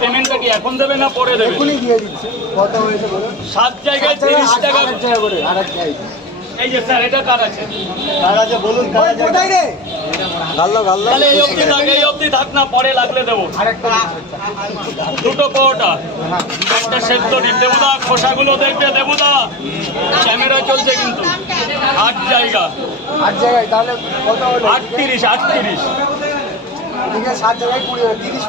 পেমেন্টটা কি এখন দেবে না পরে দেবে? 7 জায়গায় 30 টাকা করে। এই যে স্যার এটা কার আছে? বলুন কোথায় রে? তাহলে এই অবধি থাক না, পরে লাগলে দেবো। দুটো পরোটা, একটা সেদ্ধ ডিম। দেবুদা খোসাগুলো দেখবে, দেবুদা ক্যামেরা চলছে কিন্তু। 8 জায়গায় তাহলে কত হলো? 38।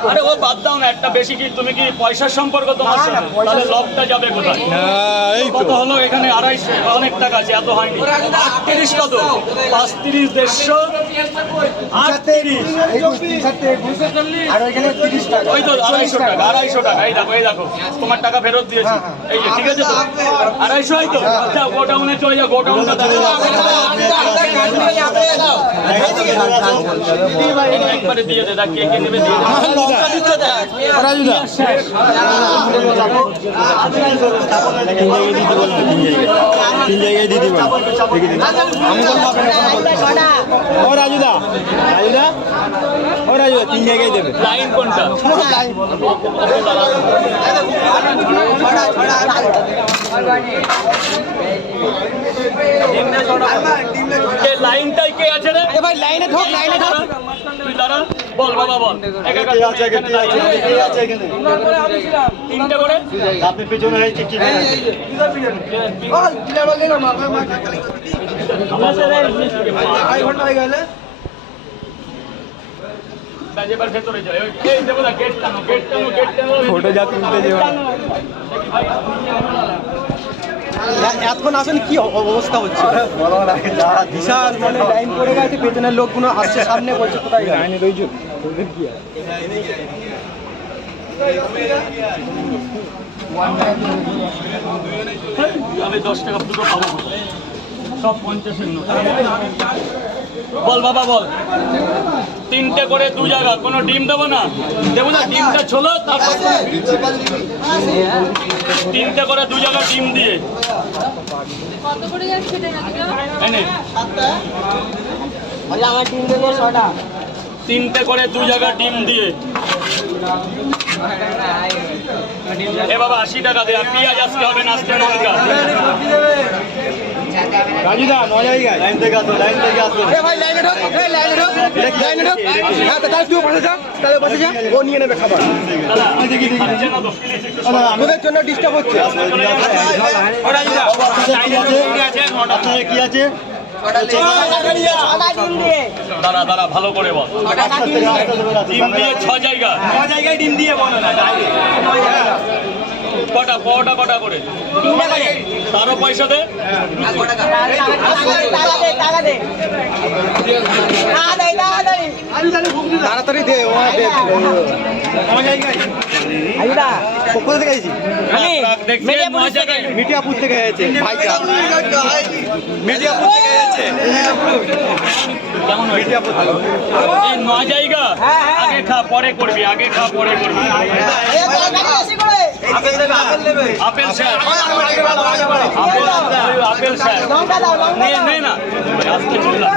আরে ও বাদ দাও না, একটা বেশি কি তুমি কি পয়সার সম্পর্ক তোমার সাথে? তাহলে লবটা যাবে কোথায়? কত হলো এখানে? 250, অনেক টাকা আছে, এত হয়নি। 38 কত? 35, 150, 38। ওই তো 250 টাকা, 250 টাকা। এই দেখো তোমার টাকা ফেরত দিয়েছি। এই যে ঠিক আছে তো, 250 হয় তো? যাও গোডাউনে চলে যাও, গোডাউনটা একবারে দিয়ে দে। কে কে নেবে দিয়ে তিন জায়গায় দেবে। লাইন কোনটা? লাইনটাই কে আছে রে ভাই? লাইনে ঢোক, তুই দাঁড়া, বল বাবা বল। তিনটে করে আপনি পেছনে এবার ভেতরে যায়। এই দেবো না, গেট টানো। ফটো যা তুলতে এখন আসলে কি অবস্থা হচ্ছে? বিশাল মানে লাইন পড়ে গেছে, পেছনের লোকগুলো আসছে, সামনে বলছে কোথায় লাইনে রয়েছে। আমি 10 টাকা দুটো পাবো, সব 50-এর নোট। বল বাবা বল। 3টে করে 2 জায়গা, কোনো ডিম দেবো না? দেবো না, ডিমটা ছোলো। তারপর 3টে করে 2 জায়গা ডিম দিয়ে কত করে যাচ্ছে এনে। আমার ডিম দেবো 6টা। 3টে করে 2 জায়গা ডিম দিয়ে। এ বাবা 80 টাকা দে। আর পেঁয়াজ আজকে হবে না, আজকে লঙ্কা। রাজুদা 9 জায়গায় লাইন থেকে আসো। এ ভাই লাইনে ঢোক, হ্যাঁ তাহলে তুই বসে যা, ও নিয়ে নেবে খাবার। তোদের জন্য ডিস্টার্ব হচ্ছে। কি আছে? দাঁড়া ভালো করে বল। ডিম দিয়ে 6 জায়গা। 6 জায়গায় ডিম দিয়ে বলো না। কটা করে? তারও পয়সা দে। তাড়াতাড়ি দে। কোথা থেকে এসেছি? মিডিয়াপুর থেকে এসেছে ভাইটা। মিডিয়াপুর থেকে এসেছে। কেমন মিডিয়াপুর? এই 9 জায়গা আগে খা পরে করবি, আপেল স্যার, আপেল স্যার নে না, আজকে চললাম।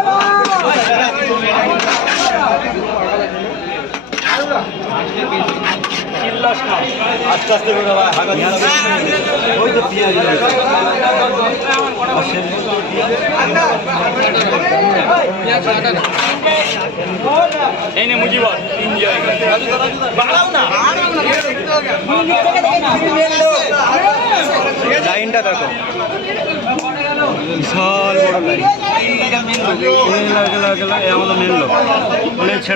আস্তে আস্তে ওই তো পেঁয়াজ এই নে মুজিবর 3 জায়গা। বাড়াও না, লাইনটা দেখো, বিশাল বড় লাইন। আমাদের মেন লোক